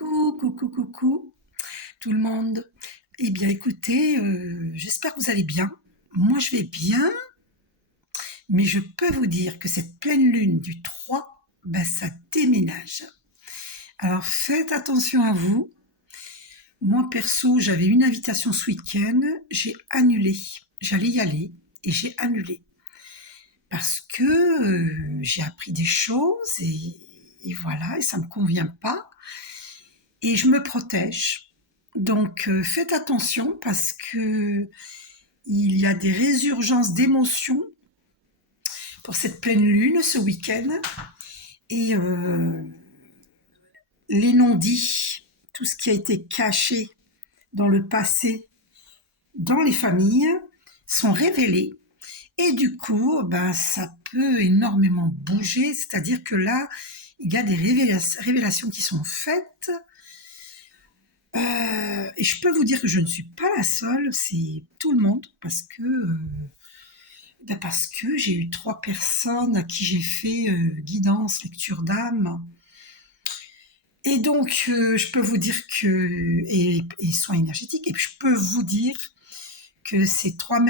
Coucou, coucou, coucou, tout le monde. Eh bien, écoutez, j'espère que vous allez bien. Moi, je vais bien, mais je peux vous dire que cette pleine lune du 3, ben, ça déménage. Alors, faites attention à vous. Moi, perso, j'avais une invitation ce week-end, j'ai annulé. J'allais y aller et j'ai annulé. Parce que j'ai appris des choses et voilà, et ça me convient pas. Et je me protège. Donc faites attention parce que il y a des résurgences d'émotions pour cette pleine lune ce week-end et les non-dits, tout ce qui a été caché dans le passé, dans les familles, sont révélés. Et du coup, ben, ça peut énormément bouger, c'est-à-dire que là, il y a des révélations qui sont faites. Et je peux vous dire que je ne suis pas la seule, c'est tout le monde, parce que j'ai eu 3 personnes à qui j'ai fait guidance, lecture d'âme. Et donc, je peux vous dire que, et soins énergétiques, et puis je peux vous dire que ces trois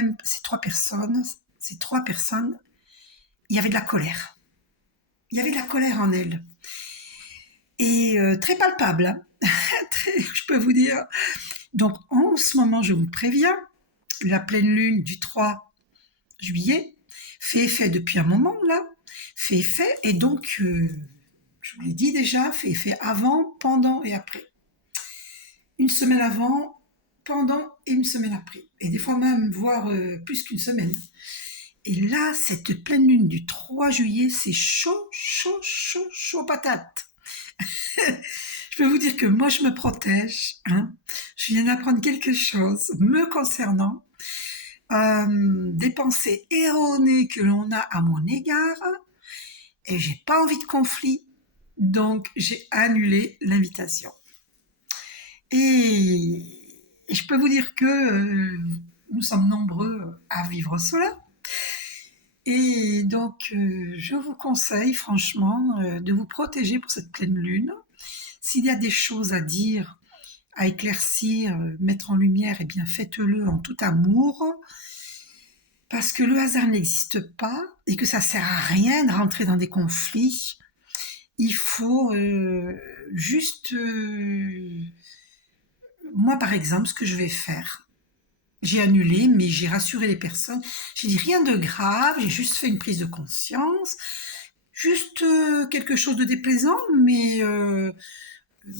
personnes, il y avait de la colère. Il y avait de la colère en elles. Et très palpable, hein. Je peux vous dire. Donc, en ce moment, je vous préviens, la pleine lune du 3 juillet fait effet depuis un moment, là, fait effet, et donc, je vous l'ai dit déjà, fait effet avant, pendant et après. Une semaine avant, pendant et une semaine après. Et des fois même, voire plus qu'une semaine. Et là, cette pleine lune du 3 juillet, c'est chaud, chaud, chaud, chaud patate. Je peux vous dire que moi, je me protège. Hein. Je viens d'apprendre quelque chose me concernant. Des pensées erronées que l'on a à mon égard. Et j'ai pas envie de conflit. Donc, j'ai annulé l'invitation. Et je peux vous dire que nous sommes nombreux à vivre cela. Et donc, je vous conseille franchement de vous protéger pour cette pleine lune. S'il y a des choses à dire, à éclaircir, mettre en lumière, eh bien faites-le en tout amour. Parce que le hasard n'existe pas et que ça sert à rien de rentrer dans des conflits. Il faut juste... moi, par exemple, ce que je vais faire, j'ai annulé, mais j'ai rassuré les personnes. J'ai dit rien de grave, j'ai juste fait une prise de conscience. Juste quelque chose de déplaisant, mais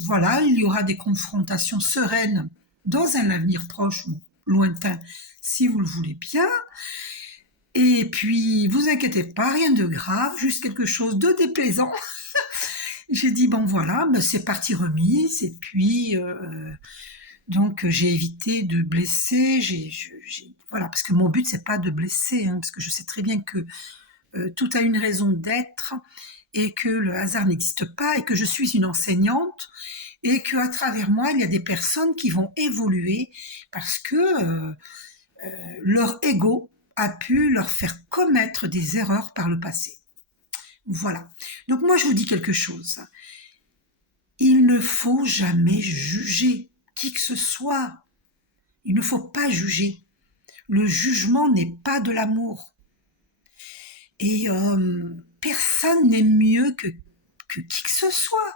voilà, il y aura des confrontations sereines dans un avenir proche ou lointain, si vous le voulez bien. Et puis, vous inquiétez pas, rien de grave, juste quelque chose de déplaisant. J'ai dit, bon voilà, ben, c'est partie remise, et puis, donc j'ai évité de blesser, voilà, parce que mon but, c'est pas de blesser, hein, parce que je sais très bien que tout a une raison d'être, et que le hasard n'existe pas, et que je suis une enseignante, et qu'à travers moi, il y a des personnes qui vont évoluer, parce que leur ego a pu leur faire commettre des erreurs par le passé. Voilà. Donc moi, je vous dis quelque chose. Il ne faut jamais juger qui que ce soit. Il ne faut pas juger. Le jugement n'est pas de l'amour. Et personne n'est mieux que qui que ce soit.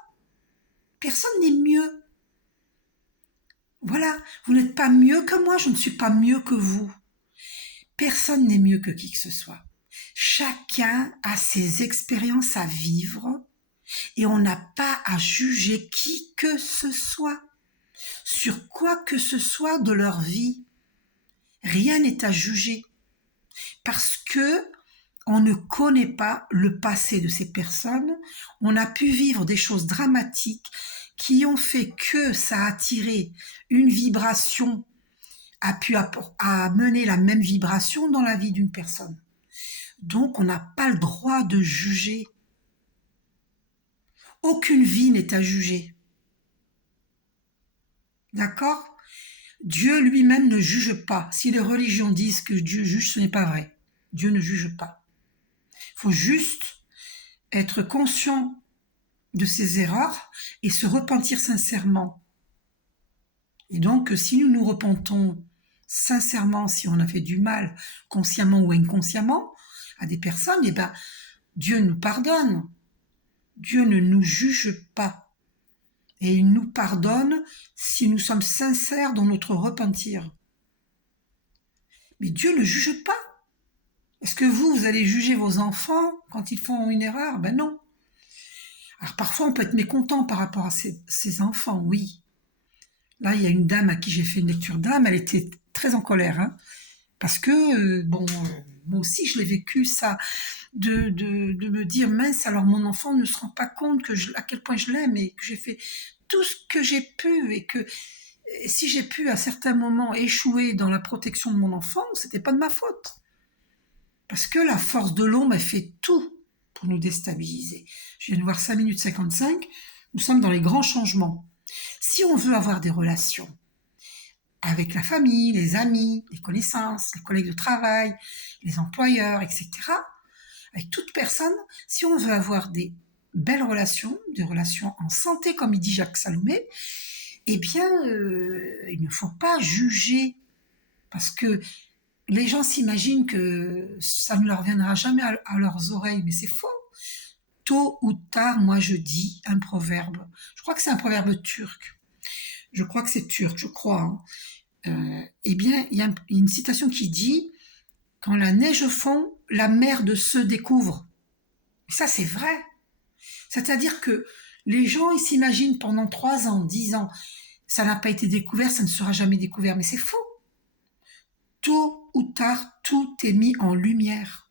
Personne n'est mieux. Voilà, vous n'êtes pas mieux que moi, je ne suis pas mieux que vous. Personne n'est mieux que qui que ce soit. Chacun a ses expériences à vivre et on n'a pas à juger qui que ce soit, sur quoi que ce soit de leur vie. Rien n'est à juger parce que on ne connaît pas le passé de ces personnes. On a pu vivre des choses dramatiques qui ont fait que ça a attiré une vibration, a pu amener la même vibration dans la vie d'une personne. Donc, on n'a pas le droit de juger. Aucune vie n'est à juger. D'accord ? Dieu lui-même ne juge pas. Si les religions disent que Dieu juge, ce n'est pas vrai. Dieu ne juge pas. Il faut juste être conscient de ses erreurs et se repentir sincèrement. Et donc, si nous nous repentons sincèrement, si on a fait du mal, consciemment ou inconsciemment, à des personnes, eh ben, Dieu nous pardonne. Dieu ne nous juge pas. Et il nous pardonne si nous sommes sincères dans notre repentir. Mais Dieu ne juge pas. Est-ce que vous allez juger vos enfants quand ils font une erreur? Ben non. Alors parfois, on peut être mécontent par rapport à ces enfants, oui. Là, il y a une dame à qui j'ai fait une lecture d'âme, elle était très en colère, hein, parce que, moi aussi, je l'ai vécu, ça, de me dire, mince, alors mon enfant ne se rend pas compte à quel point je l'aime et que j'ai fait tout ce que j'ai pu et que si j'ai pu à certains moments échouer dans la protection de mon enfant, c'était pas de ma faute. Parce que la force de l'ombre, elle fait tout pour nous déstabiliser. Je viens de voir 5 minutes 55, nous sommes dans les grands changements. Si on veut avoir des relations avec la famille, les amis, les connaissances, les collègues de travail, les employeurs, etc., avec toute personne, si on veut avoir des belles relations, des relations en santé, comme il dit Jacques Salomé, eh bien, il ne faut pas juger, parce que les gens s'imaginent que ça ne leur viendra jamais à leurs oreilles, mais c'est faux. Tôt ou tard, moi je dis un proverbe. Je crois que c'est un proverbe turc. Je crois que c'est turc, je crois. Hein. Eh bien, il y a une citation qui dit « Quand la neige fond, la merde se découvre ». Et ça, c'est vrai. C'est-à-dire que les gens, ils s'imaginent pendant 3 ans, 10 ans, ça n'a pas été découvert, ça ne sera jamais découvert. Mais c'est faux. Tôt ou tard, tout est mis en lumière.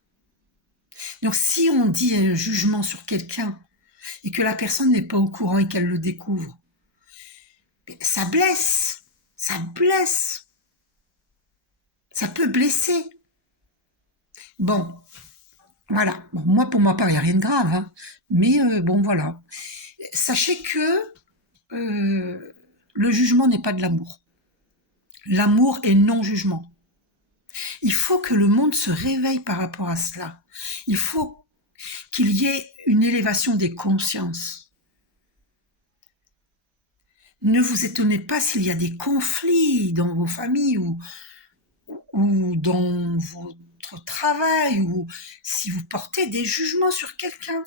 Donc si on dit un jugement sur quelqu'un et que la personne n'est pas au courant et qu'elle le découvre, ça blesse, ça blesse, ça peut blesser. Bon, voilà. Bon, moi, pour ma part, il n'y a rien de grave, hein. Mais bon, voilà. Sachez que le jugement n'est pas de l'amour. L'amour est non-jugement. Il faut que le monde se réveille par rapport à cela. Il faut qu'il y ait une élévation des consciences. Ne vous étonnez pas s'il y a des conflits dans vos familles ou dans votre travail ou si vous portez des jugements sur quelqu'un.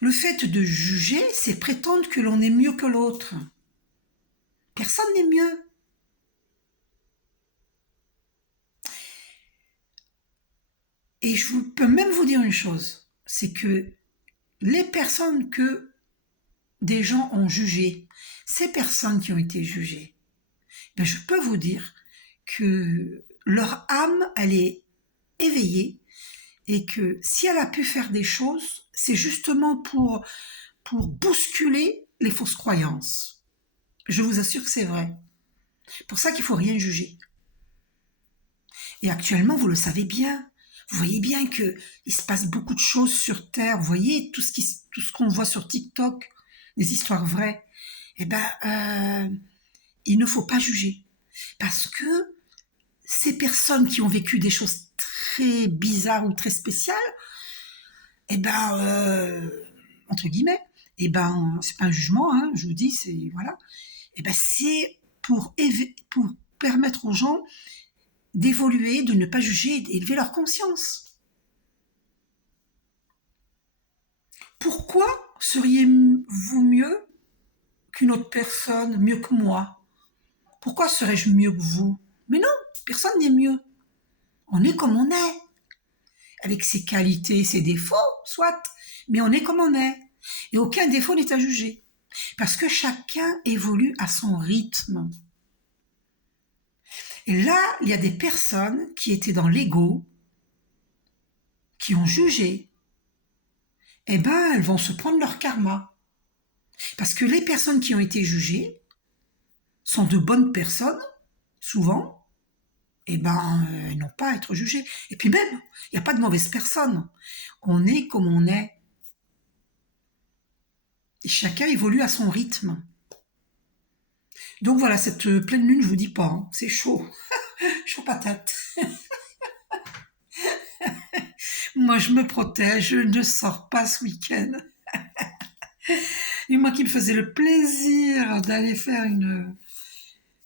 Le fait de juger, c'est prétendre que l'on est mieux que l'autre. Personne n'est mieux. Et je peux même vous dire une chose, c'est que les personnes que des gens ont jugées, ces personnes qui ont été jugées, ben je peux vous dire que leur âme, elle est éveillée et que si elle a pu faire des choses, c'est justement pour bousculer les fausses croyances. Je vous assure que c'est vrai. C'est pour ça qu'il ne faut rien juger. Et actuellement, vous le savez bien. Vous voyez bien qu'il se passe beaucoup de choses sur Terre. Vous voyez tout ce qu'on voit sur TikTok, des histoires vraies. Eh ben, il ne faut pas juger. Parce que ces personnes qui ont vécu des choses très bizarres ou très spéciales, eh ben, entre guillemets, eh ben, c'est pas un jugement, hein, je vous dis, c'est, voilà. Eh ben, c'est pour permettre aux gens d'évoluer, de ne pas juger, d'élever leur conscience. Pourquoi seriez-vous mieux qu'une autre personne, mieux que moi? Pourquoi serais-je mieux que vous? Mais non, personne n'est mieux. On est comme on est. Avec ses qualités, ses défauts, soit, mais on est comme on est. Et aucun défaut n'est à juger. Parce que chacun évolue à son rythme. Et là, il y a des personnes qui étaient dans l'ego, qui ont jugé. Eh ben, elles vont se prendre leur karma. Parce que les personnes qui ont été jugées sont de bonnes personnes, souvent, eh ben, elles n'ont pas à être jugées. Et puis même, il n'y a pas de mauvaises personnes. On est comme on est. Et chacun évolue à son rythme. Donc voilà, cette pleine lune, je vous dis pas, hein, c'est chaud. Chaud patate. Moi, je me protège, je ne sors pas ce week-end. Et moi qui me faisais le plaisir d'aller faire une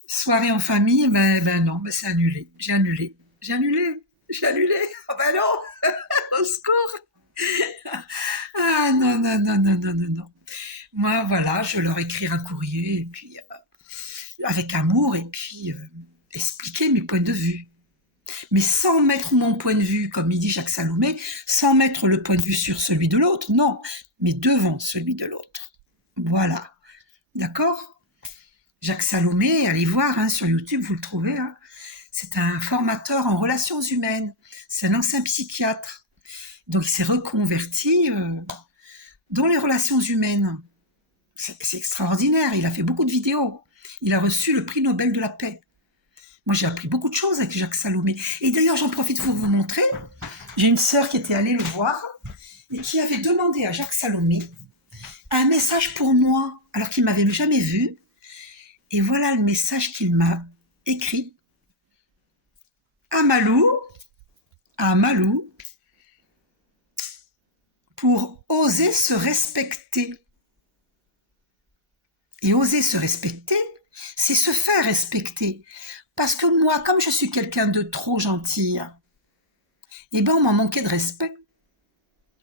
soirée en famille, ben non, ben c'est annulé. J'ai annulé. J'ai annulé. J'ai annulé. Oh ben non, au secours. Ah non, non, non, non, non, non, non. Moi, voilà, je leur écrire un courrier, et puis avec amour, et puis expliquer mes points de vue. Mais sans mettre mon point de vue, comme il dit Jacques Salomé, sans mettre le point de vue sur celui de l'autre, non, mais devant celui de l'autre. Voilà. D'accord? Jacques Salomé, allez voir hein, sur YouTube, vous le trouvez. Hein. C'est un formateur en relations humaines. C'est un ancien psychiatre. Donc il s'est reconverti dans les relations humaines. C'est extraordinaire. Il a fait beaucoup de vidéos. Il a reçu le prix Nobel de la paix. Moi, j'ai appris beaucoup de choses avec Jacques Salomé. Et d'ailleurs, j'en profite pour vous montrer. J'ai une sœur qui était allée le voir et qui avait demandé à Jacques Salomé un message pour moi, alors qu'il m'avait jamais vu. Et voilà le message qu'il m'a écrit. À Malou, pour oser se respecter. Et oser se respecter, c'est se faire respecter. Parce que moi, comme je suis quelqu'un de trop gentil, eh ben on m'a manqué de respect.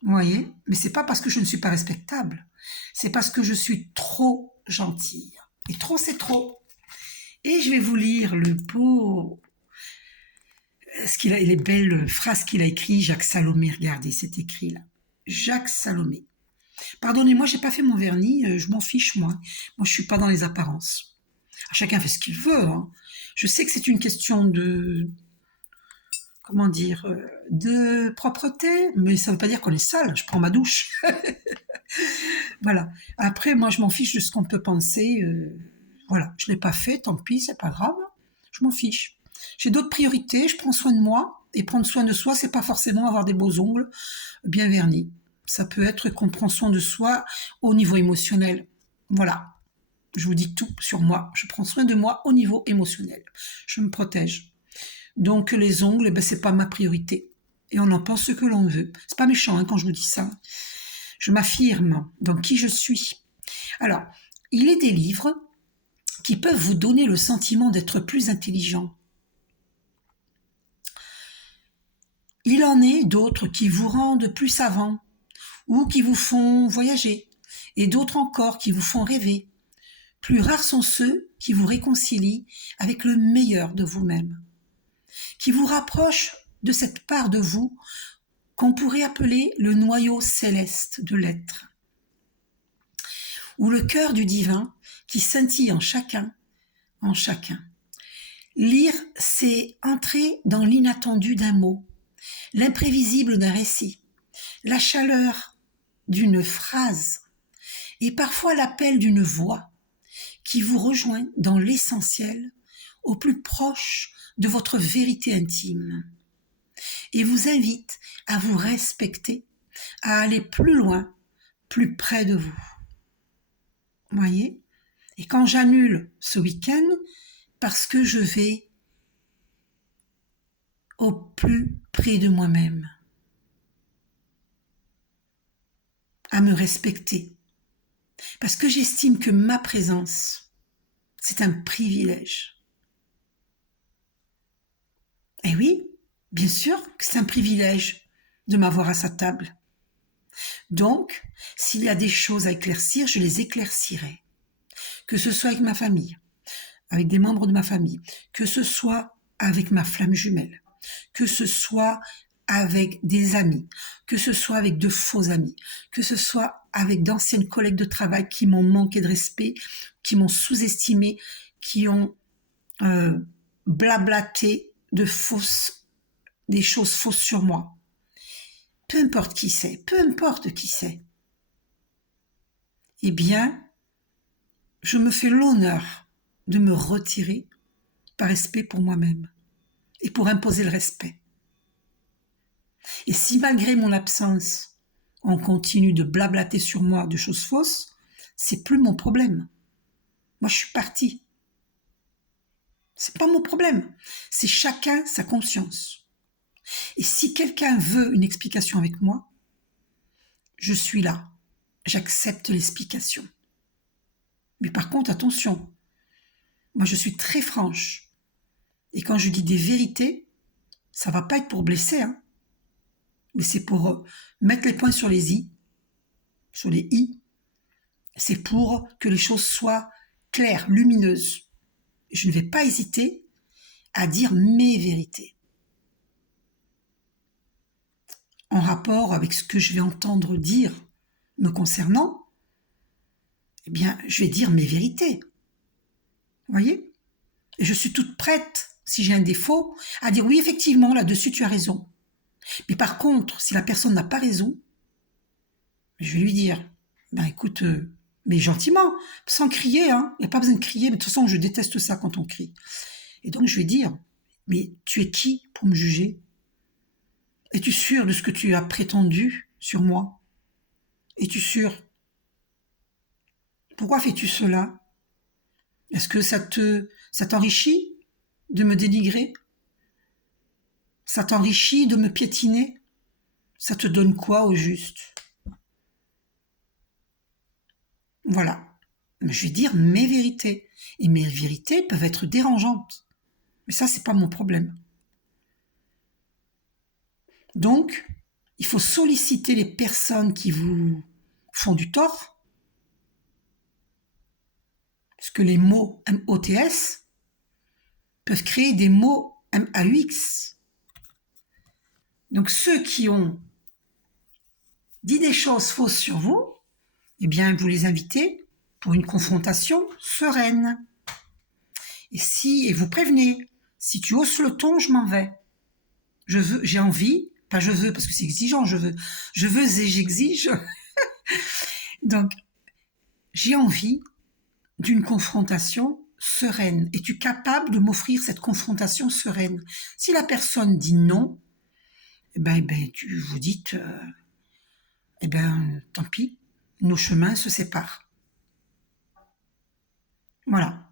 Vous voyez? Mais c'est pas parce que je ne suis pas respectable. C'est parce que je suis trop gentille. Et trop, c'est trop. Et je vais vous lire le beau, les belles phrases qu'il a écrites, Jacques Salomé. Regardez, c'est écrit là. Jacques Salomé. Pardonnez-moi, j'ai pas fait mon vernis, je m'en fiche moi. Moi, je suis pas dans les apparences. Chacun fait ce qu'il veut. Hein. Je sais que c'est une question de, comment dire, de propreté, mais ça veut pas dire qu'on est sale. Je prends ma douche. Voilà. Après, moi, je m'en fiche de ce qu'on peut penser. Voilà, je l'ai pas fait, tant pis, c'est pas grave. Je m'en fiche. J'ai d'autres priorités. Je prends soin de moi. Et prendre soin de soi, c'est pas forcément avoir des beaux ongles bien vernis. Ça peut être qu'on prend soin de soi au niveau émotionnel. Voilà. Je vous dis tout sur moi. Je prends soin de moi au niveau émotionnel. Je me protège. Donc les ongles, ben, c'est pas ma priorité. Et on en pense ce que l'on veut. C'est pas méchant hein, quand je vous dis ça. Je m'affirme dans qui je suis. Alors, il est des livres qui peuvent vous donner le sentiment d'être plus intelligent. Il en est d'autres qui vous rendent plus savant ou qui vous font voyager et d'autres encore qui vous font rêver. Plus rares sont ceux qui vous réconcilient avec le meilleur de vous-même, qui vous rapprochent de cette part de vous qu'on pourrait appeler le noyau céleste de l'être, ou le cœur du divin qui scintille en chacun, en chacun. Lire, c'est entrer dans l'inattendu d'un mot, l'imprévisible d'un récit, la chaleur d'une phrase et parfois l'appel d'une voix qui vous rejoint dans l'essentiel, au plus proche de votre vérité intime et vous invite à vous respecter, à aller plus loin, plus près de vous. Voyez? Et quand j'annule ce week-end, parce que je vais au plus près de moi-même, à me respecter, parce que j'estime que ma présence, c'est un privilège. Et oui, bien sûr que c'est un privilège de m'avoir à sa table. Donc, s'il y a des choses à éclaircir, je les éclaircirai. Que ce soit avec ma famille, avec des membres de ma famille, que ce soit avec ma flamme jumelle, que ce soit avec des amis, que ce soit avec de faux amis, que ce soit avec d'anciennes collègues de travail qui m'ont manqué de respect, qui m'ont sous-estimé, qui ont blablaté des choses fausses sur moi. Peu importe qui c'est, eh bien, je me fais l'honneur de me retirer par respect pour moi-même et pour imposer le respect. Et si malgré mon absence, on continue de blablater sur moi de choses fausses, c'est plus mon problème. Moi, je suis partie. C'est pas mon problème. C'est chacun sa conscience. Et si quelqu'un veut une explication avec moi, je suis là. J'accepte l'explication. Mais par contre, attention, moi je suis très franche. Et quand je dis des vérités, ça va pas être pour blesser, hein, mais c'est pour mettre les points sur les i, sur les i. C'est pour que les choses soient claires, lumineuses. Je ne vais pas hésiter à dire mes vérités. En rapport avec ce que je vais entendre dire me concernant, eh bien, je vais dire mes vérités. Vous voyez ? Et je suis toute prête, si j'ai un défaut, à dire oui, effectivement, là-dessus, tu as raison. Mais par contre, si la personne n'a pas raison, je vais lui dire, ben écoute, mais gentiment, sans crier, hein. Il n'y a pas besoin de crier, mais de toute façon, je déteste ça quand on crie. Et donc, je vais dire, mais tu es qui pour me juger ? Es-tu sûr de ce que tu as prétendu sur moi ? Es-tu sûr ? Pourquoi fais-tu cela ? Est-ce que ça t'enrichit de me dénigrer ? Ça t'enrichit de me piétiner ? Ça te donne quoi au juste ? Voilà. Je vais dire mes vérités. Et mes vérités peuvent être dérangeantes. Mais ça, c'est pas mon problème. Donc, il faut solliciter les personnes qui vous font du tort. Parce que les mots M-O-T-S peuvent créer des mots M-A-U-X. Donc, ceux qui ont dit des choses fausses sur vous, eh bien, vous les invitez pour une confrontation sereine. Et vous prévenez, si tu hausses le ton, je m'en vais. J'ai envie, pas je veux parce que c'est exigeant, je veux et j'exige. Donc, j'ai envie d'une confrontation sereine. Es-tu capable de m'offrir cette confrontation sereine ? Si la personne dit non, vous dites, tant pis, nos chemins se séparent. Voilà.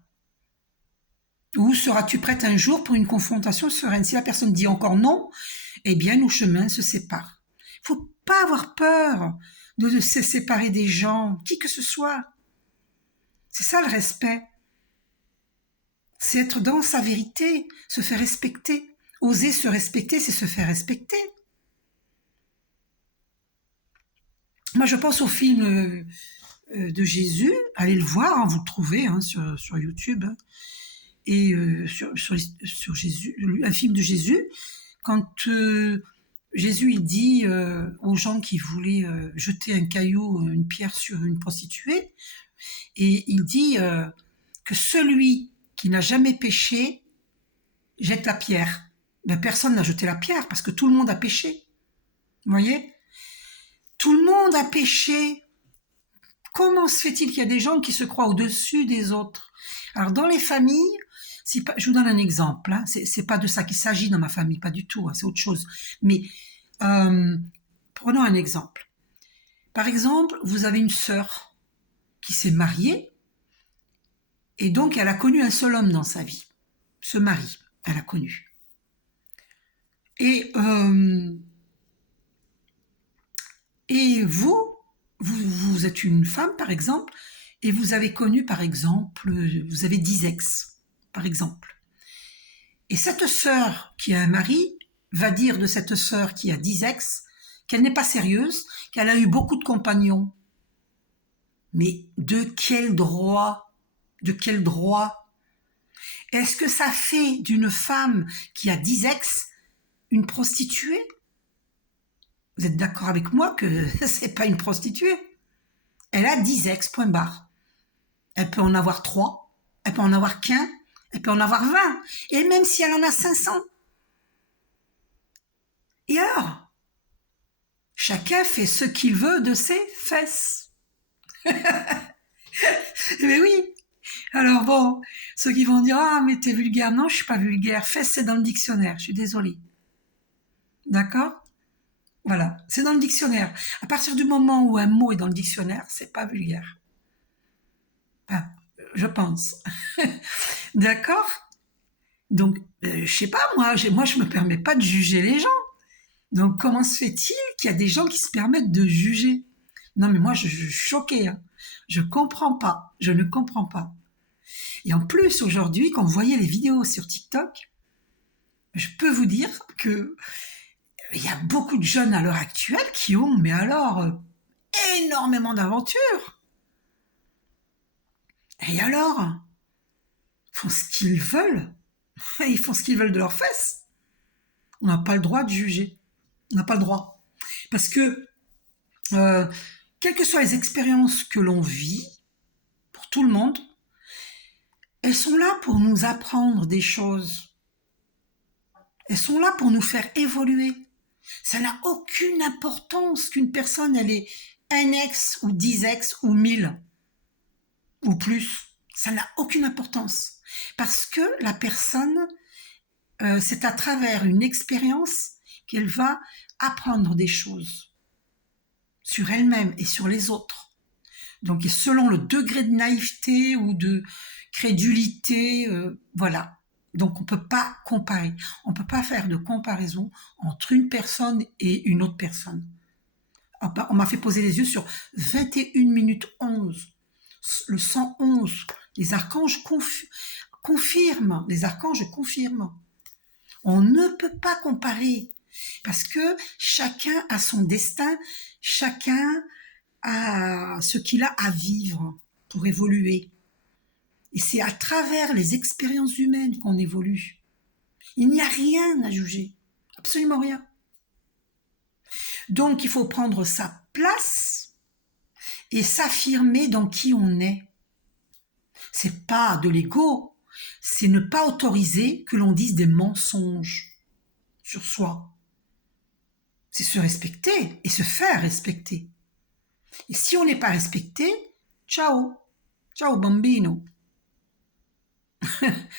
Ou seras-tu prête un jour pour une confrontation sereine ? Si la personne dit encore non, eh bien, nos chemins se séparent. Il ne faut pas avoir peur de se séparer des gens, qui que ce soit. C'est ça le respect. C'est être dans sa vérité, se faire respecter. Oser se respecter, c'est se faire respecter. Moi, je pense au film de Jésus. Allez le voir, hein, vous le trouvez hein, sur YouTube. Et sur Jésus, un film de Jésus, quand Jésus il dit aux gens qui voulaient jeter un caillou, une pierre sur une prostituée, et il dit que celui qui n'a jamais péché jette la pierre. Ben, personne n'a jeté la pierre parce que tout le monde a péché. Vous voyez ? Tout le monde a péché. Comment se fait-il qu'il y a des gens qui se croient au-dessus des autres ? Alors dans les familles, je vous donne un exemple, hein, c'est pas de ça qu'il s'agit dans ma famille, pas du tout, hein, c'est autre chose. Mais prenons un exemple. Par exemple, vous avez une sœur qui s'est mariée et donc elle a connu un seul homme dans sa vie. Ce mari, elle a connu. Et vous êtes une femme, par exemple, et vous avez connu, par exemple, vous avez 10 ex, par exemple. Et cette sœur qui a un mari va dire de cette sœur qui a 10 ex qu'elle n'est pas sérieuse, qu'elle a eu beaucoup de compagnons. Mais de quel droit ? De quel droit ? Est-ce que ça fait d'une femme qui a 10 ex une prostituée ? Vous êtes d'accord avec moi que c'est pas une prostituée ? Elle a 10 ex, point barre. Elle peut en avoir 3, elle peut en avoir qu'un, elle peut en avoir 20. Et même si elle en a 500. Et alors ? Chacun fait ce qu'il veut de ses fesses. Mais oui. Alors bon, ceux qui vont dire « Ah, mais t'es vulgaire ». Non, je suis pas vulgaire. Fesses, c'est dans le dictionnaire. Je suis désolée. D'accord ? Voilà, c'est dans le dictionnaire. À partir du moment où un mot est dans le dictionnaire, c'est pas vulgaire. Enfin, je pense. D'accord ? Donc, je sais pas, moi, je me permets pas de juger les gens. Donc, comment se fait-il qu'il y a des gens qui se permettent de juger? Non, mais moi, je suis choquée, hein. Je comprends pas. Je ne comprends pas. Et en plus, aujourd'hui, quand vous voyez les vidéos sur TikTok, je peux vous dire que il y a beaucoup de jeunes à l'heure actuelle qui ont, mais alors, énormément d'aventures. Et alors, ils font ce qu'ils veulent. Ils font ce qu'ils veulent de leurs fesses. On n'a pas le droit de juger. On n'a pas le droit. Parce que, euh, quelles que soient les expériences que l'on vit, pour tout le monde, elles sont là pour nous apprendre des choses. Elles sont là pour nous faire évoluer. Ça n'a aucune importance qu'une personne, elle ait un ex ou 10 ex ou 1000 ou plus. Ça n'a aucune importance. Parce que la personne, c'est à travers une expérience qu'elle va apprendre des choses sur elle-même et sur les autres. Donc, selon le degré de naïveté ou de crédulité, voilà. Donc, on ne peut pas comparer. On ne peut pas faire de comparaison entre une personne et une autre personne. On m'a fait poser les yeux sur 21 minutes 11. Le 111. Les archanges confirment. Les archanges confirment. On ne peut pas comparer. Parce que chacun a son destin. Chacun a ce qu'il a à vivre pour évoluer. Et c'est à travers les expériences humaines qu'on évolue. Il n'y a rien à juger. Absolument rien. Donc, il faut prendre sa place et s'affirmer dans qui on est. C'est pas de l'ego, c'est ne pas autoriser que l'on dise des mensonges sur soi. C'est se respecter et se faire respecter. Et si on n'est pas respecté, ciao, ciao bambino.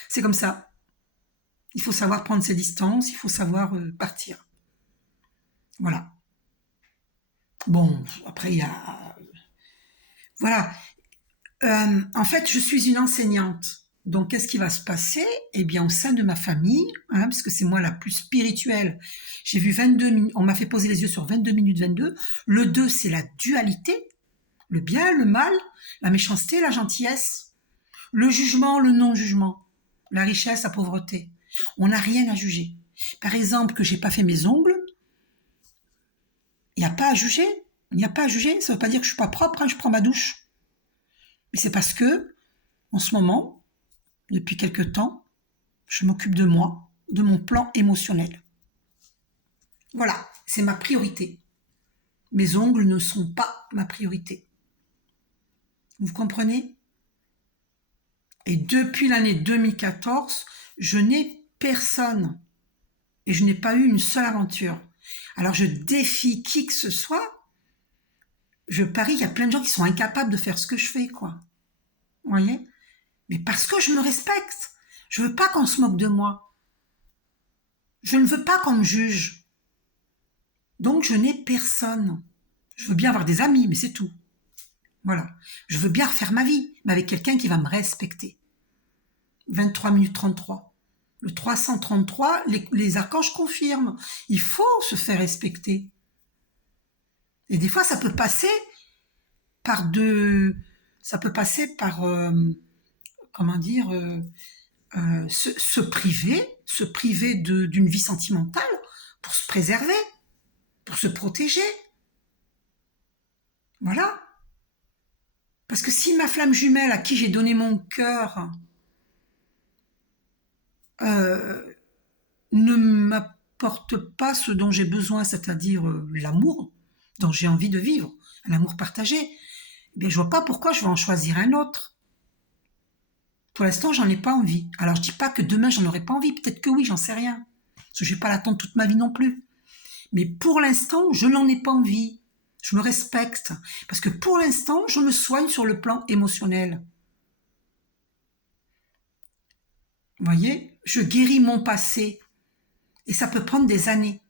C'est comme ça. Il faut savoir prendre ses distances, il faut savoir partir. Voilà. Bon, après il y a... Voilà. En fait, je suis une enseignante. Donc, qu'est-ce qui va se passer? Eh bien, au sein de ma famille, hein, parce que c'est moi la plus spirituelle, j'ai vu 22 minutes, on m'a fait poser les yeux sur 22 minutes 22. Le 2, c'est la dualité, le bien, le mal, la méchanceté, la gentillesse, le jugement, le non-jugement, la richesse, la pauvreté. On n'a rien à juger. Par exemple, que j'ai pas fait mes ongles, il n'y a pas à juger. Il n'y a pas à juger. Ça ne veut pas dire que je suis pas propre, hein, je prends ma douche. Mais c'est parce que, en ce moment, depuis quelque temps, je m'occupe de moi, de mon plan émotionnel. Voilà, c'est ma priorité. Mes ongles ne sont pas ma priorité. Vous comprenez? Et depuis l'année 2014, je n'ai personne. Et je n'ai pas eu une seule aventure. Alors je défie qui que ce soit. Je parie qu'il y a plein de gens qui sont incapables de faire ce que je fais, quoi. Vous voyez? Mais parce que je me respecte. Je veux pas qu'on se moque de moi. Je ne veux pas qu'on me juge. Donc je n'ai personne. Je veux bien avoir des amis, mais c'est tout. Voilà. Je veux bien refaire ma vie, mais avec quelqu'un qui va me respecter. 23 minutes 33. Le 333, les archanges confirment. Il faut se faire respecter. Et des fois, ça peut passer par comment dire, se priver d'une vie sentimentale pour se préserver, pour se protéger. Voilà. Parce que si ma flamme jumelle à qui j'ai donné mon cœur euh, ne m'apporte pas ce dont j'ai besoin, c'est-à-dire l'amour dont j'ai envie de vivre, un amour partagé, eh bien, je vois pas pourquoi je vais en choisir un autre. Pour l'instant, j'en ai pas envie. Alors, je dis pas que demain, j'en aurai pas envie. Peut-être que oui, j'en sais rien. Parce que je vais pas l'attendre toute ma vie non plus. Mais pour l'instant, je n'en ai pas envie. Je me respecte. Parce que pour l'instant, je me soigne sur le plan émotionnel. Vous voyez? Je guéris mon passé. Et ça peut prendre des années.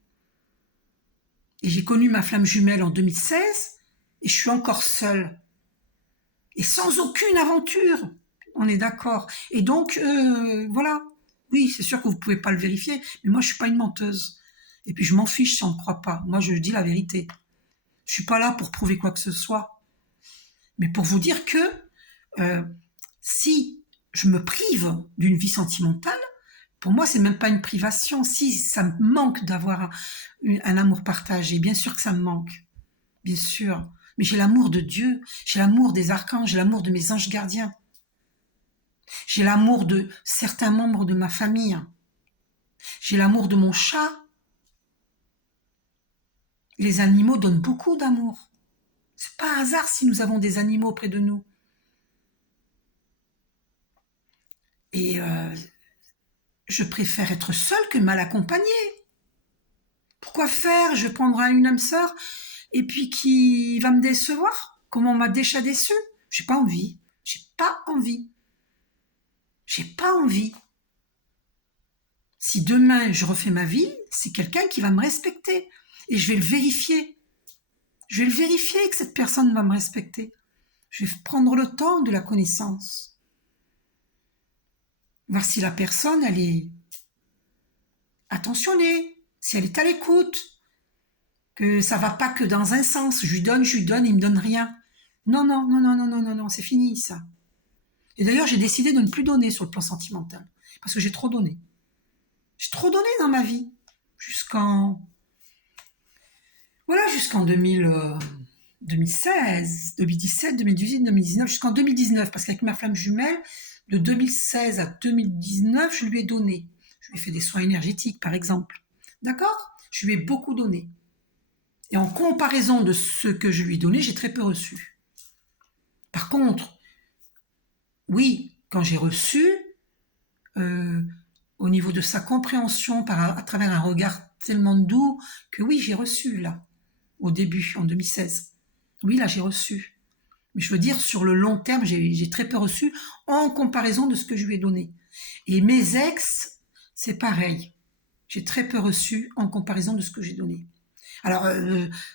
Et j'ai connu ma flamme jumelle en 2016. Et je suis encore seule. Et sans aucune aventure. On est d'accord. Et donc, voilà. Oui, c'est sûr que vous ne pouvez pas le vérifier. Mais moi, je ne suis pas une menteuse. Et puis je m'en fiche si on ne croit pas. Moi, je dis la vérité. Je suis pas là pour prouver quoi que ce soit, mais pour vous dire que euh, si je me prive d'une vie sentimentale, pour moi, c'est même pas une privation. Si ça me manque d'avoir un amour partagé, bien sûr que ça me manque, bien sûr. Mais j'ai l'amour de Dieu, j'ai l'amour des archanges, j'ai l'amour de mes anges gardiens, j'ai l'amour de certains membres de ma famille, j'ai l'amour de mon chat. Les animaux donnent beaucoup d'amour. C'est pas un hasard si nous avons des animaux près de nous. Et je préfère être seule que mal accompagnée. Pourquoi faire? Je prendrai une âme sœur et puis qui va me décevoir comme on m'a déjà déçu. J'ai pas envie. J'ai pas envie. J'ai pas envie. Si demain je refais ma vie, c'est quelqu'un qui va me respecter. Et je vais le vérifier. Je vais le vérifier que cette personne va me respecter. Je vais prendre le temps de la connaissance. Voir si la personne, elle est attentionnée, si elle est à l'écoute, que ça va pas que dans un sens. Je lui donne, il me donne rien. Non, non, non, non, non, non, non, non, c'est fini ça. Et d'ailleurs, j'ai décidé de ne plus donner sur le plan sentimental. Parce que j'ai trop donné. J'ai trop donné dans ma vie. Jusqu'en... Voilà, jusqu'en 2016, 2017, 2018, 2019, jusqu'en 2019. Parce qu'avec ma flamme jumelle, de 2016 à 2019, je lui ai donné. Je lui ai fait des soins énergétiques, par exemple. D'accord? Je lui ai beaucoup donné. Et en comparaison de ce que je lui ai donné, j'ai très peu reçu. Par contre, oui, quand j'ai reçu, euh, au niveau de sa compréhension à travers un regard tellement doux, que oui, j'ai reçu là, au début, en 2016. Oui, là, j'ai reçu. Mais je veux dire, sur le long terme, j'ai très peu reçu en comparaison de ce que je lui ai donné. Et mes ex, c'est pareil. J'ai très peu reçu en comparaison de ce que j'ai donné. Alors,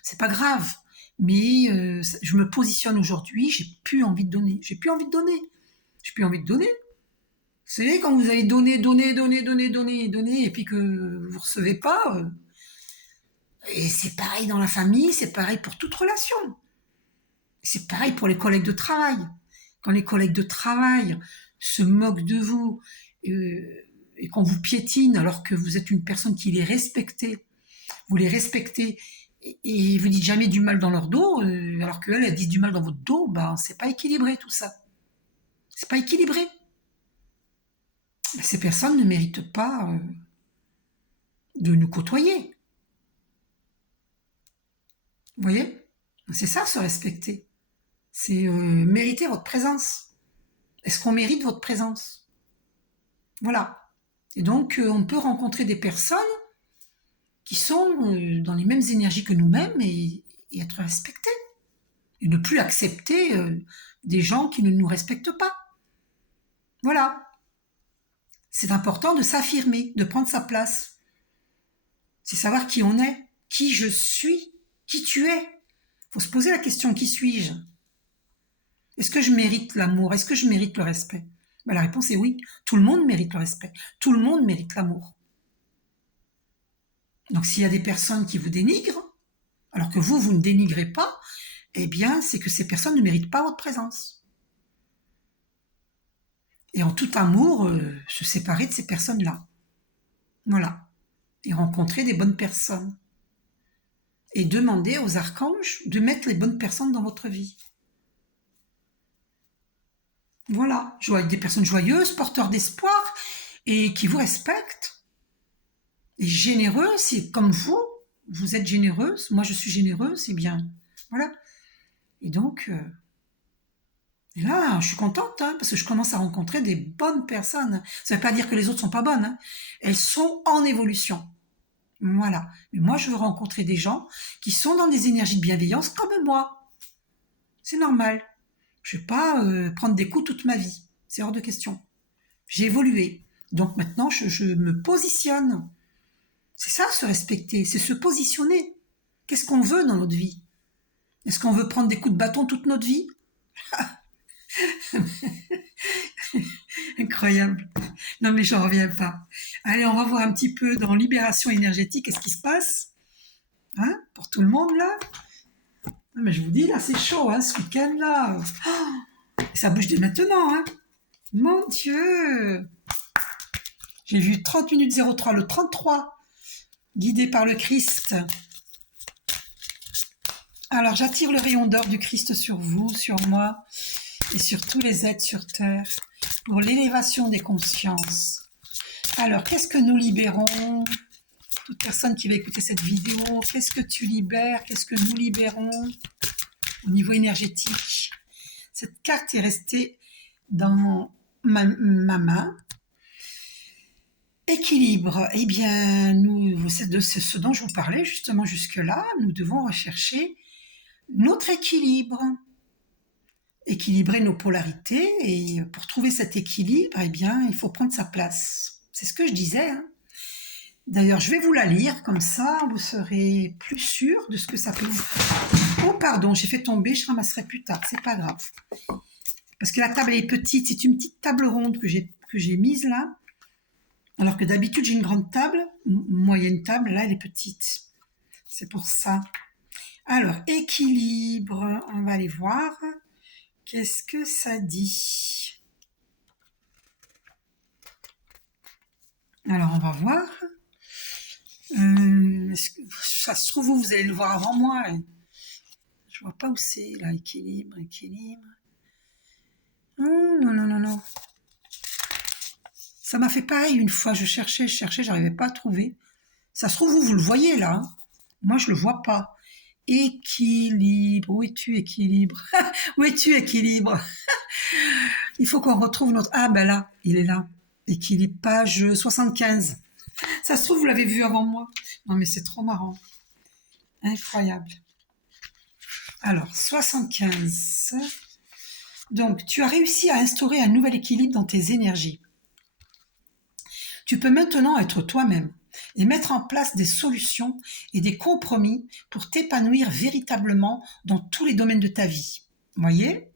c'est pas grave, mais je me positionne aujourd'hui, j'ai plus envie de donner. J'ai plus envie de donner. J'ai plus envie de donner. Vous savez, quand vous avez donné, et puis que vous recevez pas, et c'est pareil dans la famille, c'est pareil pour toute relation. C'est pareil pour les collègues de travail. Quand les collègues de travail se moquent de vous et qu'on vous piétine alors que vous êtes une personne qui les respectait, vous les respectez et vous dites jamais du mal dans leur dos, alors qu'elles, elles disent du mal dans votre dos, ben c'est pas équilibré tout ça. C'est pas équilibré. Ces personnes ne méritent pas de nous côtoyer. Vous voyez? C'est ça, se respecter. C'est mériter votre présence. Est-ce qu'on mérite votre présence? Voilà. Et donc, on peut rencontrer des personnes qui sont dans les mêmes énergies que nous-mêmes et être respectés. Et ne plus accepter des gens qui ne nous respectent pas. Voilà. C'est important de s'affirmer, de prendre sa place. C'est savoir qui on est, qui je suis, qui tu es. Il faut se poser la question, qui suis-je? Est-ce que je mérite l'amour? Est-ce que je mérite le respect? Ben, la réponse est oui. Tout le monde mérite le respect. Tout le monde mérite l'amour. Donc s'il y a des personnes qui vous dénigrent, alors que vous ne dénigrez pas, eh bien, c'est que ces personnes ne méritent pas votre présence. Et en tout amour, se séparer de ces personnes-là. Voilà. Et rencontrer des bonnes personnes. Et demander aux archanges de mettre les bonnes personnes dans votre vie. Voilà. Des personnes joyeuses, porteurs d'espoir, et qui vous respectent. Et généreuses, c'est comme vous êtes généreuse, moi je suis généreuse, et bien, voilà. Et donc, et là, je suis contente, hein, parce que je commence à rencontrer des bonnes personnes. Ça ne veut pas dire que les autres sont pas bonnes, hein. Elles sont en évolution. Voilà. Mais moi, je veux rencontrer des gens qui sont dans des énergies de bienveillance comme moi. C'est normal. Je ne vais pas prendre des coups toute ma vie. C'est hors de question. J'ai évolué. Donc maintenant, je me positionne. C'est ça, se respecter. C'est se positionner. Qu'est-ce qu'on veut dans notre vie? Est-ce qu'on veut prendre des coups de bâton toute notre vie? Incroyable. Non mais j'en reviens pas. Allez, on va voir un petit peu dans libération énergétique, qu'est-ce qui se passe, hein, pour tout le monde là. Ah, mais je vous dis là, c'est chaud, hein, ce week-end là. Et ça bouge dès maintenant, hein. Mon Dieu. J'ai vu 30 minutes 03, le 33, guidé par le Christ. Alors j'attire le rayon d'or du Christ sur vous, sur moi et sur tous les êtres sur Terre pour l'élévation des consciences. Alors qu'est-ce que nous libérons? Toute personne qui va écouter cette vidéo, qu'est-ce que tu libères? Qu'est-ce que nous libérons au niveau énergétique? Cette carte est restée dans ma main. Équilibre. Eh bien, c'est ce dont je vous parlais justement jusque-là. Nous devons rechercher notre équilibre. Équilibrer nos polarités. Et pour trouver cet équilibre, eh bien, il faut prendre sa place. C'est ce que je disais, hein. D'ailleurs, je vais vous la lire, comme ça, vous serez plus sûr de ce que ça peut vous... Oh, pardon, j'ai fait tomber, je ramasserai plus tard, c'est pas grave. Parce que la table est petite, c'est une petite table ronde que j'ai mise là. Alors que d'habitude, j'ai une grande table, moyenne table, là, elle est petite. C'est pour ça. Alors, équilibre, on va aller voir. Qu'est-ce que ça dit? Alors, on va voir. Ça se trouve, vous allez le voir avant moi. Je vois pas où c'est, là, équilibre. Oh, non. Ça m'a fait pareil une fois, je cherchais, j'arrivais pas à trouver. Ça se trouve, vous le voyez, là. Moi, je le vois pas. Équilibre, où es-tu, équilibre? Où es-tu, équilibre? Il faut qu'on retrouve notre... Ah, ben là, il est là. Équilibre, page 75. Ça se trouve, vous l'avez vu avant moi. Non, mais c'est trop marrant. Incroyable. Alors, 75. Donc, tu as réussi à instaurer un nouvel équilibre dans tes énergies. Tu peux maintenant être toi-même et mettre en place des solutions et des compromis pour t'épanouir véritablement dans tous les domaines de ta vie. Voyez ?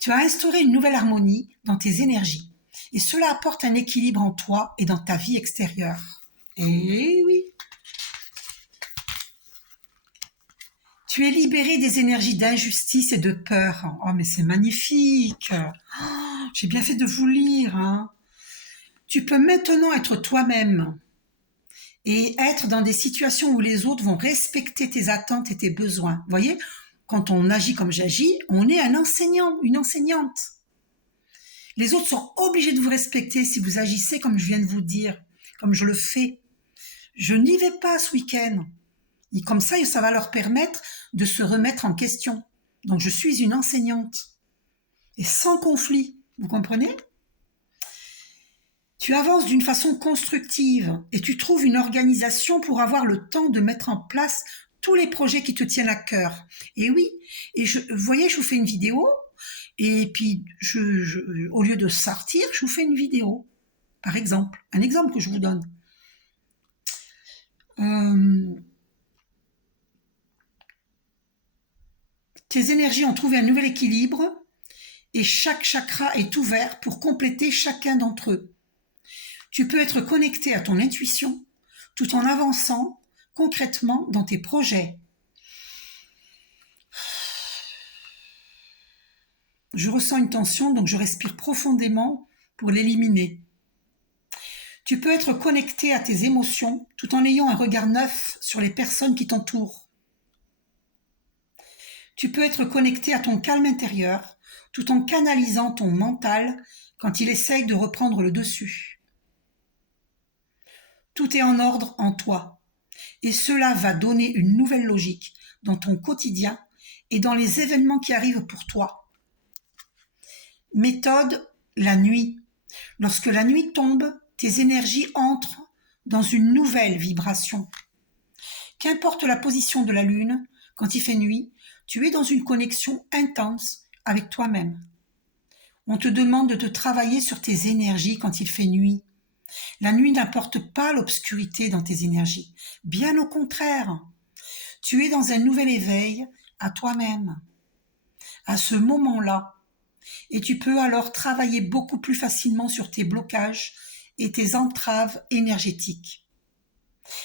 Tu as instauré une nouvelle harmonie dans tes énergies et cela apporte un équilibre en toi et dans ta vie extérieure. Eh oui. Tu es libéré des énergies d'injustice et de peur. Oh, mais c'est magnifique. Oh, j'ai bien fait de vous lire, hein. Tu peux maintenant être toi-même et être dans des situations où les autres vont respecter tes attentes et tes besoins. Vous voyez, quand on agit comme j'agis, on est un enseignant, une enseignante. Les autres sont obligés de vous respecter si vous agissez comme je viens de vous dire, comme je le fais. Je n'y vais pas ce week-end. Et comme ça va leur permettre de se remettre en question. Donc, je suis une enseignante. Et sans conflit. Vous comprenez ? Tu avances d'une façon constructive et tu trouves une organisation pour avoir le temps de mettre en place tous les projets qui te tiennent à cœur. Et oui, et vous voyez, je vous fais une vidéo et puis au lieu de sortir, je vous fais une vidéo. Par exemple, un exemple que je vous donne. Tes énergies ont trouvé un nouvel équilibre et chaque chakra est ouvert pour compléter chacun d'entre eux. Tu peux être connecté à ton intuition tout en avançant concrètement dans tes projets. Je ressens une tension, donc je respire profondément pour l'éliminer. Tu peux être connecté à tes émotions tout en ayant un regard neuf sur les personnes qui t'entourent. Tu peux être connecté à ton calme intérieur tout en canalisant ton mental quand il essaye de reprendre le dessus. Tout est en ordre en toi et cela va donner une nouvelle logique dans ton quotidien et dans les événements qui arrivent pour toi. Méthode, la nuit. Lorsque la nuit tombe, tes énergies entrent dans une nouvelle vibration. Qu'importe la position de la lune, quand il fait nuit, tu es dans une connexion intense avec toi-même. On te demande de te travailler sur tes énergies quand il fait nuit. La nuit n'apporte pas l'obscurité dans tes énergies. Bien au contraire, tu es dans un nouvel éveil à toi-même. À ce moment-là, et tu peux alors travailler beaucoup plus facilement sur tes blocages et tes entraves énergétiques.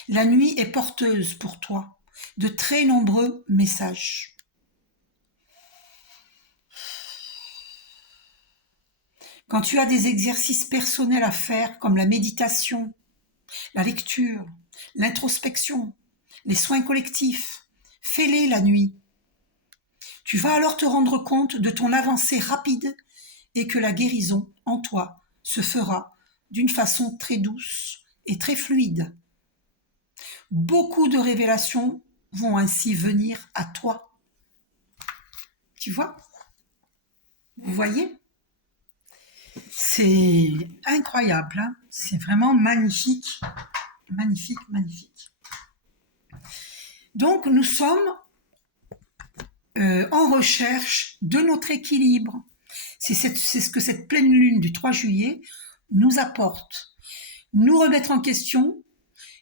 La nuit est porteuse pour toi de très nombreux messages. Quand tu as des exercices personnels à faire comme la méditation, la lecture, l'introspection, les soins collectifs, fais-les la nuit. Tu vas alors te rendre compte de ton avancée rapide et que la guérison en toi se fera d'une façon très douce et très fluide. Beaucoup de révélations vont ainsi venir à toi. Tu vois? Vous voyez? C'est incroyable, hein? C'est vraiment magnifique, magnifique, magnifique. Donc nous sommes en recherche de notre équilibre. C'est ce que cette pleine lune du 3 juillet nous apporte. Nous remettre en question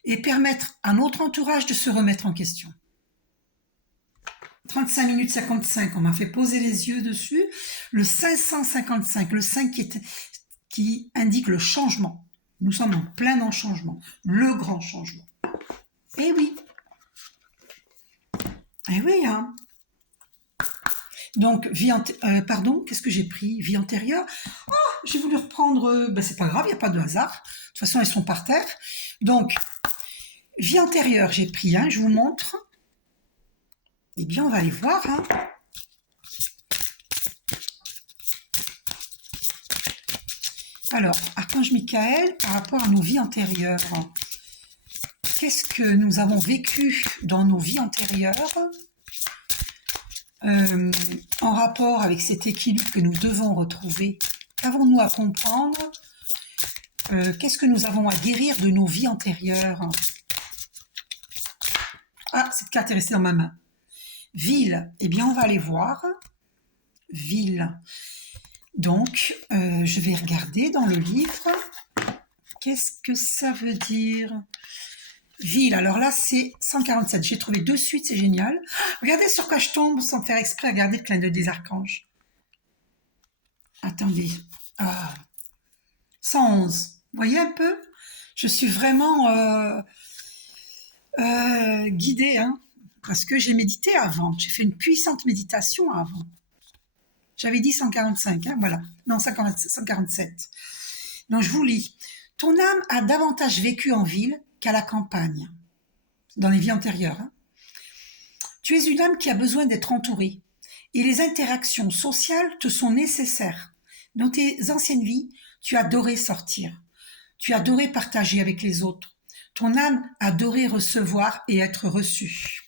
et permettre à notre entourage de se remettre en question. 35 minutes 55, on m'a fait poser les yeux dessus. Le 555, le 5 qui indique le changement. Nous sommes en plein dans le changement, le grand changement. Eh oui. Eh oui, hein. Donc, qu'est-ce que j'ai pris? Vie antérieure. Oh, j'ai voulu reprendre, c'est pas grave, il n'y a pas de hasard. De toute façon, elles sont par terre. Donc, vie antérieure, j'ai pris, je vous montre. Eh bien, on va aller voir. Alors, Archange Michael, par rapport à nos vies antérieures, qu'est-ce que nous avons vécu dans nos vies antérieures en rapport avec cet équilibre que nous devons retrouver? Qu'avons-nous à comprendre? Qu'est-ce que nous avons à guérir de nos vies antérieures? Ah, cette carte est restée dans ma main. Ville, eh bien on va aller voir. Ville. Donc, je vais regarder dans le livre. Qu'est-ce que ça veut dire? Ville, alors là c'est 147. J'ai trouvé 2 suites, c'est génial. Regardez sur quoi je tombe sans faire exprès. Regardez le clin d'œil des archanges. Attendez. 111. Vous voyez un peu? Je suis vraiment guidée, parce que j'ai médité avant. J'ai fait une puissante méditation avant. J'avais dit 145, voilà. Non, 147. Donc, je vous lis. Ton âme a davantage vécu en ville qu'à la campagne, dans les vies antérieures. Tu es une âme qui a besoin d'être entourée, et les interactions sociales te sont nécessaires. Dans tes anciennes vies, tu adorais sortir. Tu adorais partager avec les autres. Ton âme adorait recevoir et être reçue.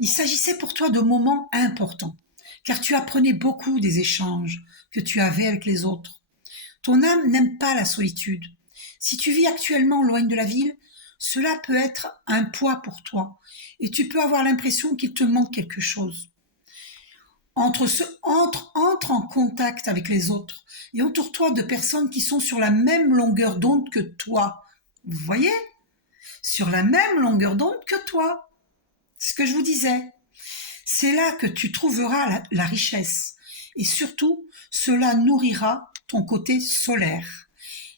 Il s'agissait pour toi de moments importants, car tu apprenais beaucoup des échanges que tu avais avec les autres. Ton âme n'aime pas la solitude. Si tu vis actuellement loin de la ville, cela peut être un poids pour toi, et tu peux avoir l'impression qu'il te manque quelque chose. Entre en contact avec les autres, et entoure-toi de personnes qui sont sur la même longueur d'onde que toi. Vous voyez? Sur la même longueur d'onde que toi. C'est ce que je vous disais. C'est là que tu trouveras la richesse. Et surtout, cela nourrira ton côté solaire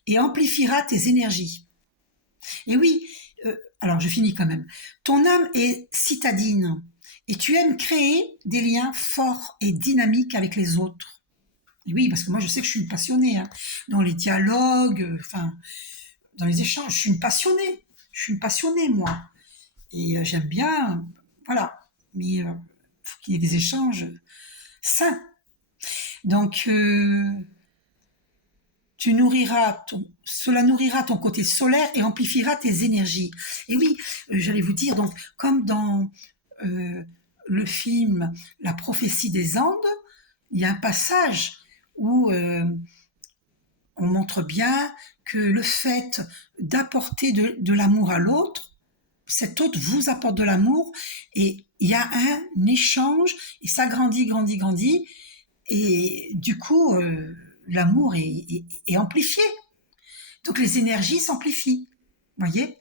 et amplifiera tes énergies. Et oui, alors je finis quand même. Ton âme est citadine et tu aimes créer des liens forts et dynamiques avec les autres. Et oui, parce que moi je sais que je suis une passionnée. Dans les dialogues, dans les échanges, je suis une passionnée. Je suis une passionnée, moi. Et j'aime bien, voilà. Mais il faut qu'il y ait des échanges sains. Donc, cela nourrira ton côté solaire et amplifiera tes énergies. Et oui, j'allais vous dire, donc, comme dans le film La prophétie des Andes, il y a un passage où on montre bien que le fait d'apporter de l'amour à l'autre, cet autre vous apporte de l'amour et il y a un échange et ça grandit et du coup l'amour est amplifié. Donc les énergies s'amplifient, voyez,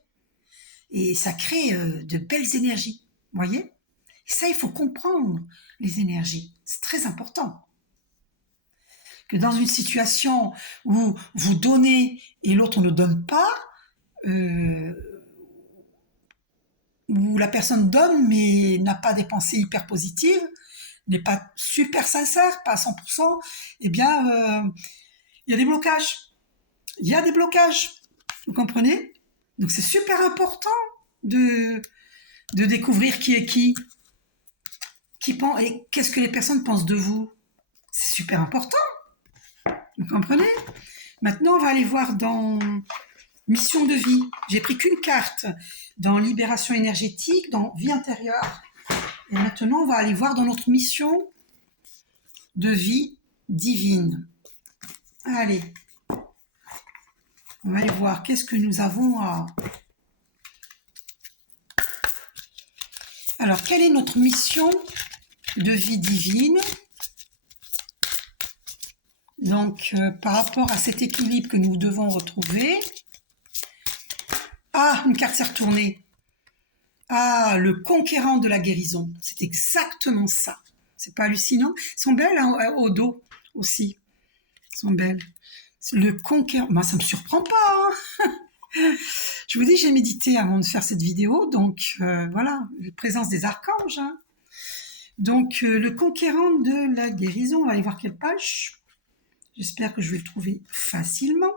et ça crée de belles énergies, voyez. Et ça, il faut comprendre les énergies. C'est très important. Que dans une situation où vous donnez et l'autre ne donne pas, euh, où la personne donne mais n'a pas des pensées hyper positives, n'est pas super sincère, pas à 100%, eh bien, il y a des blocages. Il y a des blocages. Vous comprenez? Donc c'est super important de, de découvrir qui est qui pense, et qu'est-ce que les personnes pensent de vous. C'est super important. Vous comprenez? Maintenant, on va aller voir dans mission de vie. J'ai pris qu'une carte dans libération énergétique, dans vie intérieure. Et maintenant, on va aller voir dans notre mission de vie divine. Allez, on va aller voir qu'est-ce que nous avons à... Alors, quelle est notre mission de vie divine? Donc, par rapport à cet équilibre que nous devons retrouver. Ah, une carte s'est retournée. Ah, le conquérant de la guérison. C'est exactement ça. C'est pas hallucinant? Elles sont belles hein, au dos aussi. Elles sont belles. Le conquérant. Moi, ça me surprend pas. Hein. Je vous dis, j'ai médité avant de faire cette vidéo. Donc, voilà, la présence des archanges. Hein. Donc, le conquérant de la guérison. On va aller voir quelle page. J'espère que je vais le trouver facilement.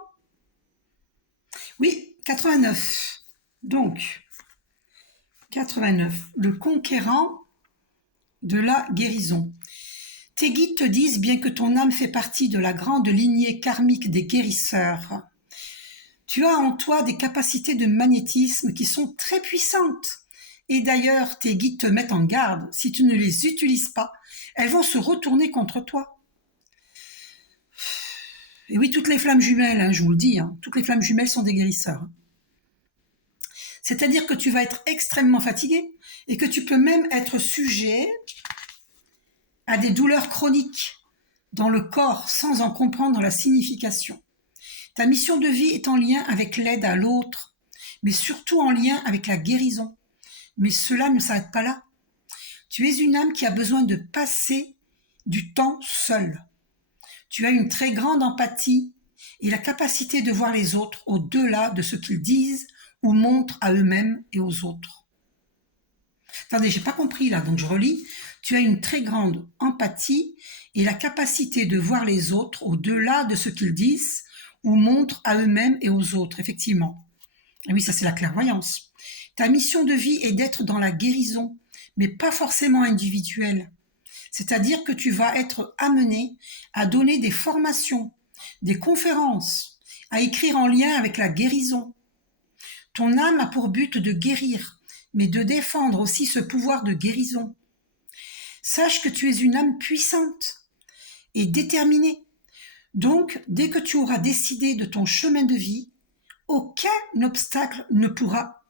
Oui, 89. Donc, 89. Le conquérant de la guérison. Tes guides te disent, bien que ton âme fait partie de la grande lignée karmique des guérisseurs, tu as en toi des capacités de magnétisme qui sont très puissantes. Et d'ailleurs, tes guides te mettent en garde. Si tu ne les utilises pas, elles vont se retourner contre toi. Et oui, toutes les flammes jumelles, hein, je vous le dis, hein, toutes les flammes jumelles sont des guérisseurs. C'est-à-dire que tu vas être extrêmement fatigué et que tu peux même être sujet à des douleurs chroniques dans le corps sans en comprendre la signification. Ta mission de vie est en lien avec l'aide à l'autre, mais surtout en lien avec la guérison. Mais cela ne s'arrête pas là. Tu es une âme qui a besoin de passer du temps seule. Tu as une très grande empathie et la capacité de voir les autres au-delà de ce qu'ils disent ou montrent à eux-mêmes et aux autres. Attendez, j'ai pas compris là, donc je relis. Tu as une très grande empathie et la capacité de voir les autres au-delà de ce qu'ils disent ou montrent à eux-mêmes et aux autres, effectivement. Et oui, ça c'est la clairvoyance. Ta mission de vie est d'être dans la guérison, mais pas forcément individuelle. C'est-à-dire que tu vas être amené à donner des formations, des conférences, à écrire en lien avec la guérison. Ton âme a pour but de guérir, mais de défendre aussi ce pouvoir de guérison. Sache que tu es une âme puissante et déterminée. Donc, dès que tu auras décidé de ton chemin de vie, aucun obstacle ne pourra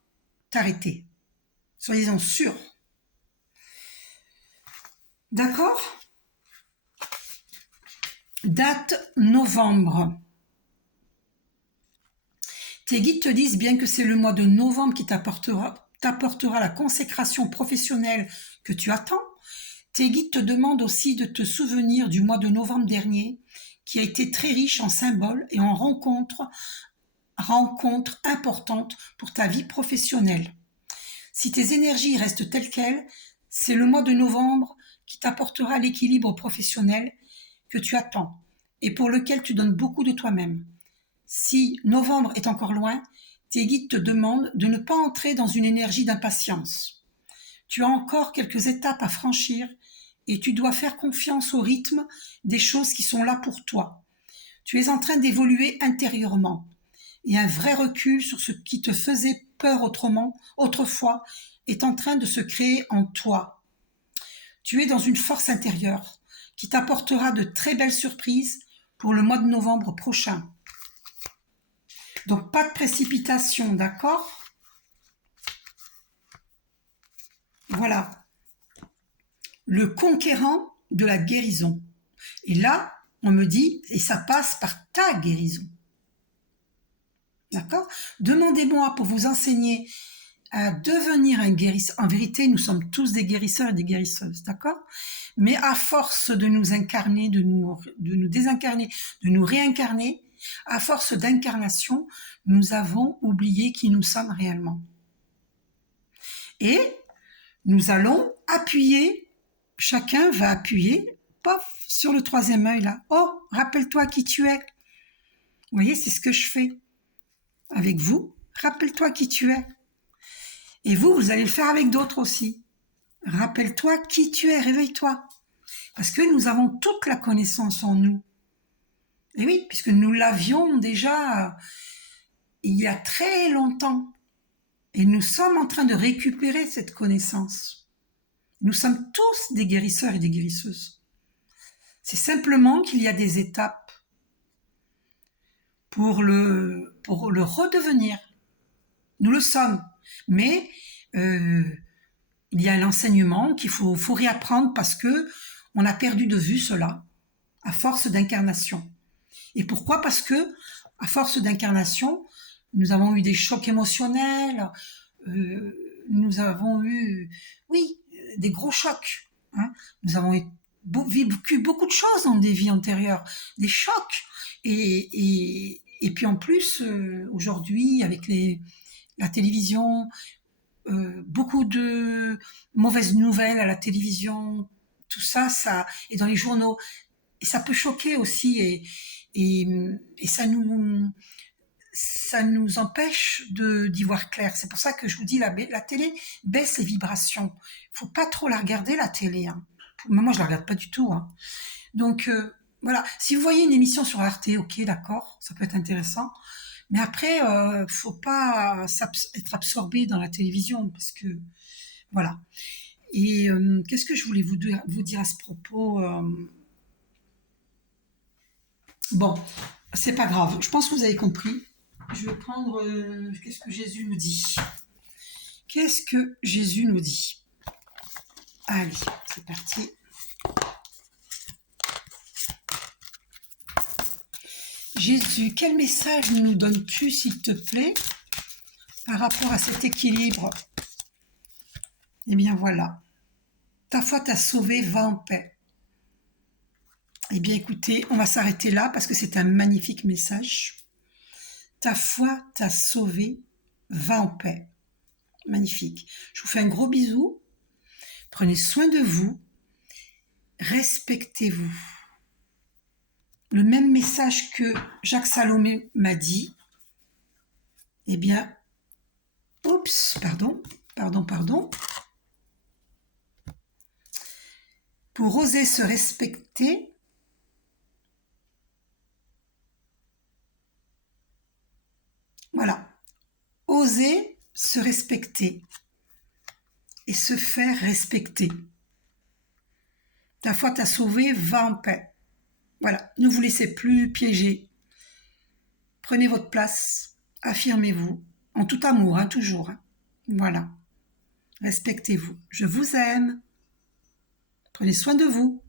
t'arrêter. Soyez-en sûrs. D'accord? Date novembre. Tes guides te disent, bien que c'est le mois de novembre qui t'apportera la consécration professionnelle que tu attends, tes guides te demandent aussi de te souvenir du mois de novembre dernier, qui a été très riche en symboles et en rencontres importantes pour ta vie professionnelle. Si tes énergies restent telles quelles, c'est le mois de novembre qui t'apportera l'équilibre professionnel que tu attends et pour lequel tu donnes beaucoup de toi-même. Si novembre est encore loin, tes guides te demandent de ne pas entrer dans une énergie d'impatience. Tu as encore quelques étapes à franchir et tu dois faire confiance au rythme des choses qui sont là pour toi. Tu es en train d'évoluer intérieurement et un vrai recul sur ce qui te faisait peur autrefois est en train de se créer en toi. Tu es dans une force intérieure qui t'apportera de très belles surprises pour le mois de novembre prochain. Donc pas de précipitation, d'accord? Voilà. Le conquérant de la guérison. Et là, on me dit, et ça passe par ta guérison. D'accord? Demandez-moi pour vous enseigner à devenir un guérisseur. En vérité, nous sommes tous des guérisseurs et des guérisseuses, d'accord? Mais à force de nous incarner, de nous désincarner, de nous réincarner, à force d'incarnation, nous avons oublié qui nous sommes réellement. Et nous allons appuyer, chacun va appuyer, pof, sur le troisième œil là. Oh, rappelle-toi qui tu es. Vous voyez, c'est ce que je fais avec vous. Rappelle-toi qui tu es. Et vous, vous allez le faire avec d'autres aussi. Rappelle-toi qui tu es, réveille-toi. Parce que nous avons toute la connaissance en nous. Et oui, puisque nous l'avions déjà il y a très longtemps. Et nous sommes en train de récupérer cette connaissance. Nous sommes tous des guérisseurs et des guérisseuses. C'est simplement qu'il y a des étapes pour le redevenir. Nous le sommes. Mais il y a l'enseignement qu'il faut réapprendre parce que on a perdu de vue cela à force d'incarnation. Et pourquoi? Parce que à force d'incarnation, nous avons eu des chocs émotionnels, nous avons eu, oui, des gros chocs. Hein. Nous avons vécu beaucoup de choses dans des vies antérieures, des chocs. Et puis en plus, aujourd'hui, avec la télévision, beaucoup de mauvaises nouvelles à la télévision, tout ça, et dans les journaux, et ça peut choquer aussi, et ça nous empêche d'y voir clair. C'est pour ça que je vous dis, la télé baisse les vibrations. Faut pas trop la regarder, la télé. Hein. Moi, je la regarde pas du tout. Hein. Donc, voilà. Si vous voyez une émission sur Arte, ok, d'accord, ça peut être intéressant. Mais après, faut pas être absorbé dans la télévision, parce que, voilà. Et qu'est-ce que je voulais vous dire à ce propos Bon, c'est pas grave. Je pense que vous avez compris. Je vais prendre qu'est-ce que Jésus nous dit. Qu'est-ce que Jésus nous dit? Allez, c'est parti. Jésus, quel message ne nous donnes-tu, s'il te plaît, par rapport à cet équilibre? Eh bien voilà. Ta foi t'a sauvé, va en paix. Eh bien écoutez, on va s'arrêter là parce que c'est un magnifique message. Ta foi t'a sauvé, va en paix. Magnifique. Je vous fais un gros bisou. Prenez soin de vous. Respectez-vous. Le même message que Jacques Salomé m'a dit. Eh bien, oups, pardon. Pour oser se respecter, voilà, oser se respecter et se faire respecter. Ta foi t'a sauvé, va en paix. Voilà, ne vous laissez plus piéger. Prenez votre place, affirmez-vous, en tout amour, hein, toujours. Hein. Voilà, respectez-vous. Je vous aime. Prenez soin de vous.